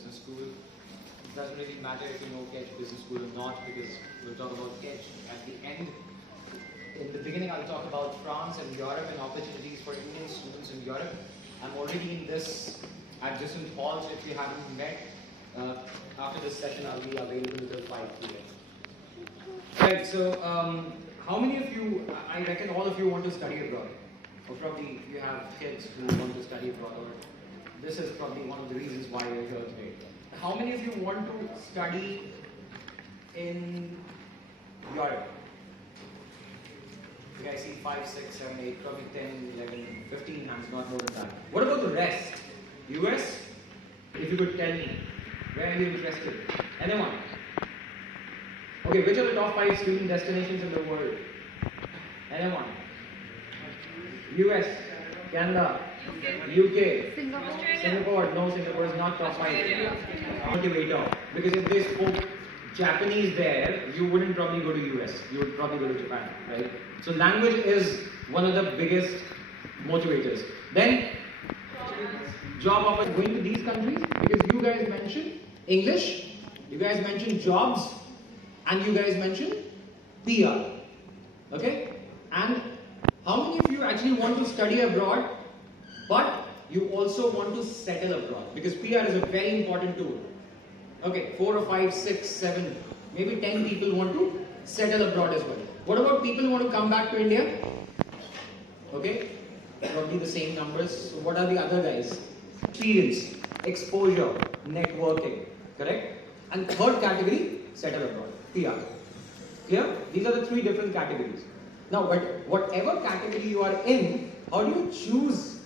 Business School. It doesn't really matter if you know KEDGE Business School or not, because we'll talk about KEDGE at the end. In the beginning, I'll talk about France and Europe and opportunities for Indian students in Europe. I'm already in this adjacent hall, so if you haven't met, after this session, I'll be available until 5 p.m. Right, so how many of you, I reckon all of you want to study abroad, or probably you have kids who want to study abroad, or this is probably one of the reasons why you're here today. How many of you want to study in Europe? You guys see 5, 6, 7, 8, probably 10, 11, 15 hands, not more than that. What about the rest? US? If you could tell me, where are you interested? Anyone? Okay, which are the top 5 student destinations in the world? Anyone? US, Canada, UK, Singapore. No, Singapore is not top 5. Motivator. Because if they spoke Japanese there, you wouldn't probably go to US. You would probably go to Japan, right? So language is one of the biggest motivators. Then, job offers going to these countries, because you guys mentioned English, you guys mentioned jobs, and you guys mentioned PR. Okay? And how many of you actually want to study abroad, but you also want to settle abroad? Because PR is a very important tool. Okay, 4 or 5, 6, 7, maybe 10 people want to settle abroad as well. What about people who want to come back to India? Okay, probably the same numbers. So what are the other guys? Experience, exposure, networking, correct? And third category, settle abroad, PR. Clear? These are the 3 different categories. Now, but whatever category you are in, how do you choose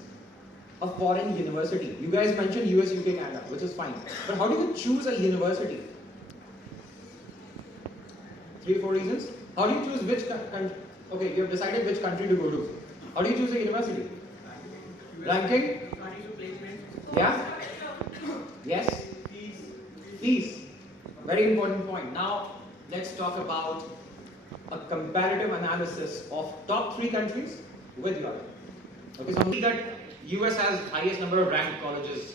a foreign university? You guys mentioned US, UK, Canada, which is fine. But how do you choose a university? 3, 4 reasons. How do you choose which country? Okay, you have decided which country to go to. How do you choose a university? Ranking? Yeah? Yes? Fees. Very important point. Now, let's talk about a comparative analysis of top 3 countries with Europe. Okay, so we got US has highest number of ranked colleges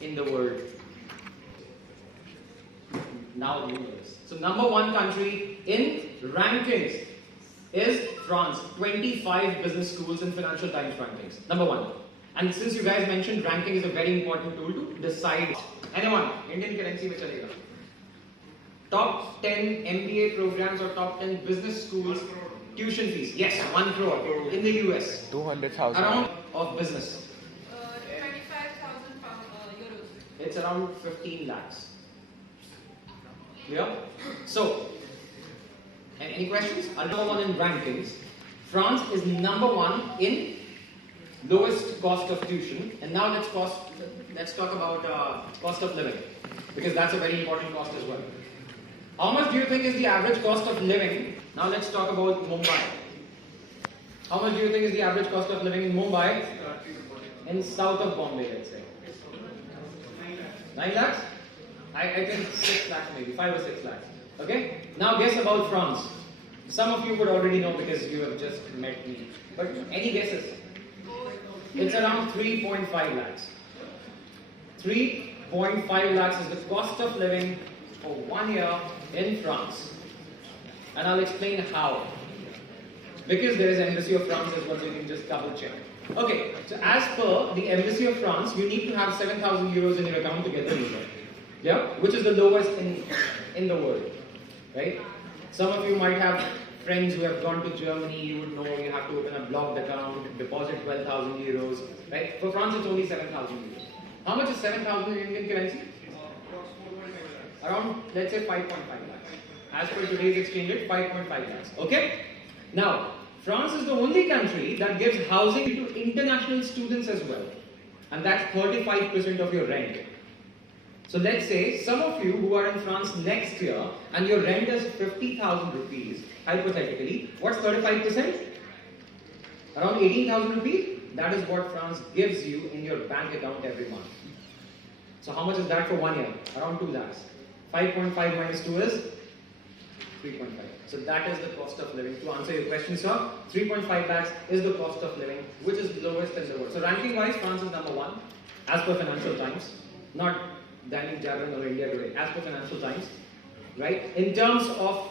in the world. Now you know this. So number 1 country in rankings is France. 25 business schools in Financial Times rankings. Number 1. And since you guys mentioned ranking is a very important tool to decide. Anyone? Indian currency mein chalega. Top 10 MBA programs or top 10 business schools tuition fees. Yes, 1 crore in the US. 200,000. Around of business. 25,000 euros. It's around 15 lakhs. Clear? So, any questions? Number 1 in rankings. France is number 1 in lowest cost of tuition. And now let's talk about cost of living, because that's a very important cost as well. How much do you think is the average cost of living? Now let's talk about Mumbai. How much do you think is the average cost of living in Mumbai? In south of Bombay, let's say. 9 lakhs? I think 6 lakhs maybe, 5 or 6 lakhs. Okay? Now guess about France. Some of you would already know because you have just met me. But any guesses? It's around 3.5 lakhs. 3.5 lakhs is the cost of living for 1 year in France. And I'll explain how. Because there is Embassy of France as well, so you can just double check. Okay, so as per the Embassy of France, you need to have 7,000 euros in your account to get the visa. Yeah? Which is the lowest in the world. Right? Some of you might have friends who have gone to Germany, you would know you have to open a blocked account, deposit 12,000 euros. Right? For France, it's only 7,000 euros. How much is 7,000 in Indian currency? Around, let's say, 5.5 lakhs. As per today's exchange rate, 5.5 lakhs. Okay? Now, France is the only country that gives housing to international students as well. And that's 35% of your rent. So let's say some of you who are in France next year and your rent is 50,000 rupees, hypothetically, what's 35%? Around 18,000 rupees? That is what France gives you in your bank account every month. So how much is that for 1 year? Around 2 lakhs. 5.5 minus 2 is 3.5. So that is the cost of living. To answer your question, sir, 3.5 lakhs is the cost of living, which is lowest in the world. So ranking wise, France is number 1, as per Financial Times. Not Dainik Jagran or India Today, as per Financial Times, right? In terms of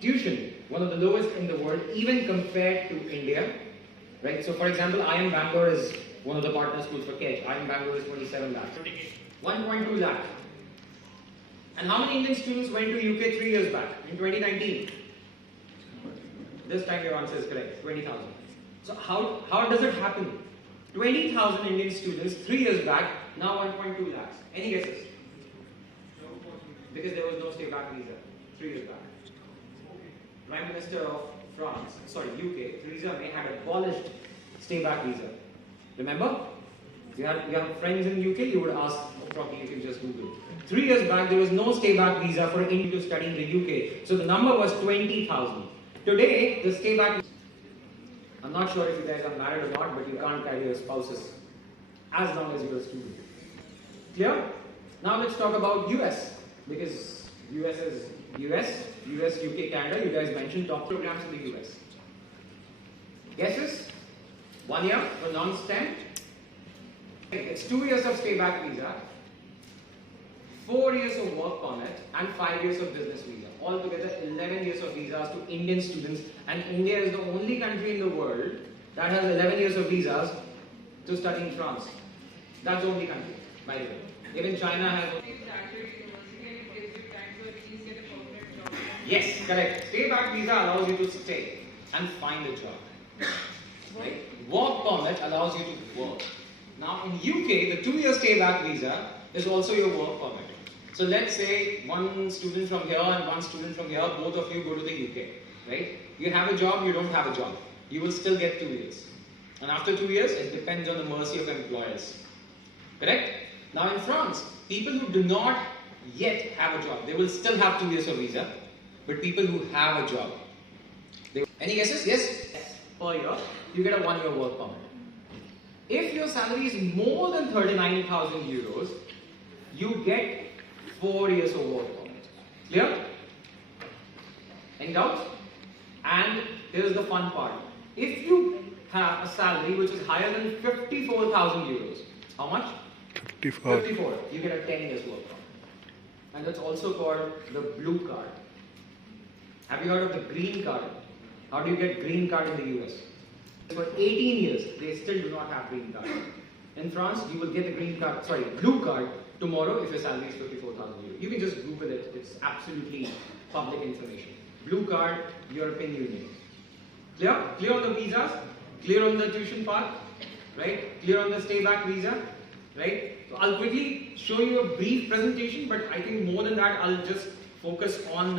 tuition, one of the lowest in the world, even compared to India, right? So, for example, IIM Bangalore is one of the partner schools for KEDGE. IIM Bangalore is 27 lakh, 1.2 lakh. And how many Indian students went to UK 3 years back, in 2019? This time your answer is correct, 20,000. So how does it happen? 20,000 Indian students 3 years back, now 1.2 lakhs. Any guesses? Because there was no stay-back visa 3 years back. Prime Minister of UK, Theresa May, had abolished stay-back visa. Remember? If you have friends in UK, you would ask, probably you can just Google. 3 years back, there was no stay-back visa for Indian to study in the UK. So the number was 20,000. Today, the stay-back, I'm not sure if you guys are married or not, but you can't carry your spouses as long as you're a student. Clear? Now let's talk about US, because US is US, UK, Canada. You guys mentioned top programs in the US. Guesses? 1 year for non-STEM. It's 2 years of stay-back visa, 4 years of work permit, and 5 years of business visa. Altogether 11 years of visas to Indian students, and India is the only country in the world that has 11 years of visas to study in France. That's the only country, by the way. Even China has... Yes, correct. Stay-back visa allows you to stay and find a job. Right? Work permit allows you to work. Now in UK, the 2 year stay-back visa is also your work permit. So let's say one student from here and one student from here, both of you go to the UK, right? You have a job, you don't have a job. You will still get 2 years. And after 2 years, it depends on the mercy of employers. Correct? Now in France, people who do not yet have a job, they will still have 2 years of visa, but people who have a job. Any guesses? Yes? Per year, you get a 1 year work permit. If your salary is more than 39,000 euros, you get 4 years of work permit. Clear? Any doubts? And here is the fun part. If you have a salary which is higher than 54,000 euros, how much? 54. 54. You get a 10 years work permit. And that's also called the blue card. Have you heard of the green card? How do you get green card in the US? For 18 years, they still do not have green card. In France, you will get the blue card tomorrow if your salary is 54,000 euros. You can just Google it. It's absolutely public information. Blue card, European Union. Clear? Clear on the visas? Clear on the tuition part? Right? Clear on the stay-back visa? Right? So I'll quickly show you a brief presentation, but I think more than that, I'll just focus on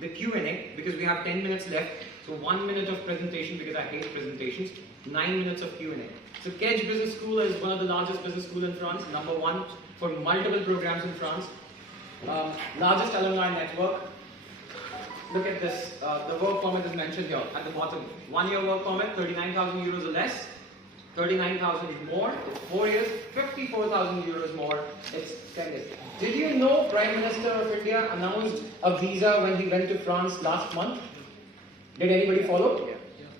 the Q&A because we have 10 minutes left. So 1 minute of presentation because I hate presentations, 9 minutes of Q&A. So KEDGE Business School is one of the largest business schools in France, #1 for multiple programs in France. Largest alumni network. Look at this, the work permit is mentioned here at the bottom. 1 year work permit, 39,000 euros or less. 39,000 more, it's 4 years, 54,000 euros more, it's 10 years. Did you know Prime Minister of India announced a visa when he went to France last month? Did anybody follow?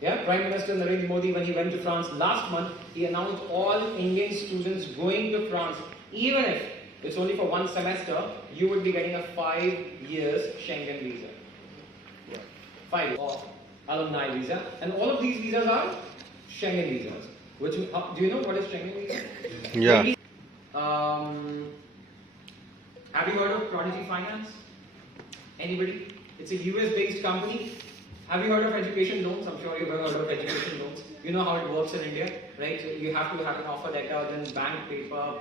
Yeah, Prime Minister Narendra Modi, when he went to France last month, he announced all Indian students going to France, even if it's only for 1 semester, you would be getting a 5 years Schengen visa. 5 years of alumni visa. And all of these visas are Schengen visas. Which, do you know what is Schengen visa? Yeah. Have you heard of Prodigy Finance? Anybody? It's a US-based company. Have you heard of education loans? I'm sure you've heard of education loans. You know how it works in India, right? So you have to have an offer letter, then bank paper,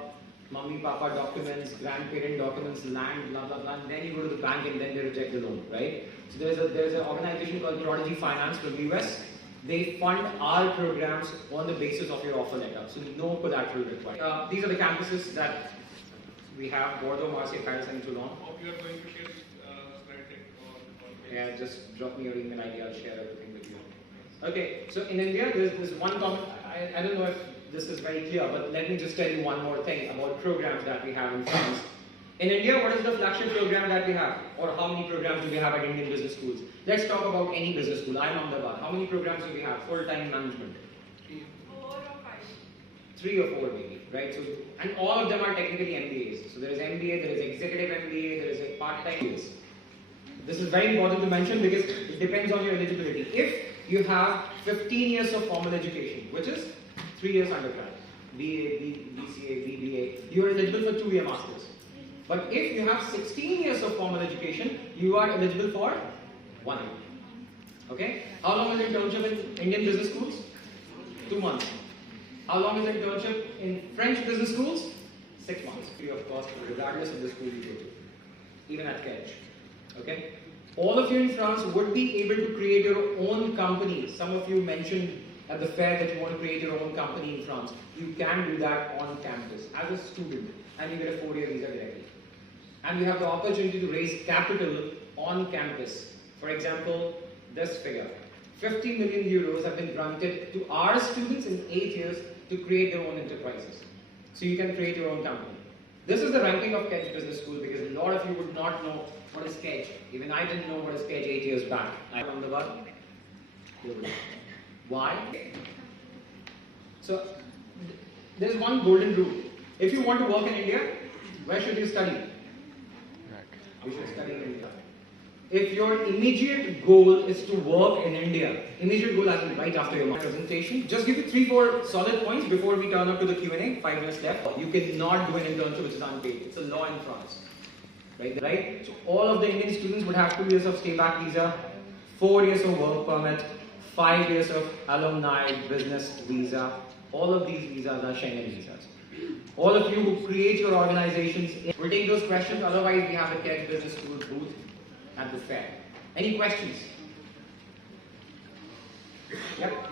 mummy, papa documents, grandparent documents, land, blah, blah, blah. And then you go to the bank and then they reject the loan, right? So there's an organization called Prodigy Finance from US. They fund our programs on the basis of your offer letter. So no collateral required. These are the campuses that we have: Bordeaux, Marseille, Paris, and Toulon. Hope you are going to share slide deck or Yeah, just drop me your email ID. I'll share everything with you. Okay, so in India, there's one comment. I don't know if this is very clear, but let me just tell you one more thing about programs that we have in France. In India, what is the flagship program that we have? Or how many programs do we have at Indian business schools? Let's talk about any business school. I'm Ahmedabad. How many programs do we have? Full-time management? 4 or 5. 3 or 4 maybe. right? So, and all of them are technically MBAs. So there is MBA, there is executive MBA, there is a part-time MBA. This is very important to mention because it depends on your eligibility. If you have 15 years of formal education, which is 3 years undergrad, BA, BCA, BBA, you are eligible for 2-year masters. But if you have 16 years of formal education, you are eligible for 1 year. Okay? How long is internship in Indian business schools? 2 months. How long is internship in French business schools? 6 months, free of cost, regardless of the school you go to, even at KEDGE. Okay? All of you in France would be able to create your own company. Some of you mentioned at the fair that you want to create your own company in France. You can do that on campus as a student, and you get a 4-year visa directly. And you have the opportunity to raise capital on campus. For example, this figure. 50 million euros have been granted to our students in 8 years to create their own enterprises. So you can create your own company. This is the ranking of KEDGE Business School because a lot of you would not know what is KEDGE. Even I didn't know what is KEDGE 8 years back. I'm on the button. Why? So there's one golden rule. If you want to work in India, where should you study? You should study in India. If your immediate goal is to work in India, immediate goal as in right after your presentation, just give you 3-4 solid points before we turn up to the Q&A, 5 minutes left. You cannot do an internship which is unpaid. It's a law in France. Right? So all of the Indian students would have 2 years of stay-back visa, 4 years of work permit, 5 years of alumni business visa. All of these visas are Schengen visas. All of you who create your organizations will take those questions. Otherwise, we have the KEDGE Business School booth at the fair. Any questions? Yep.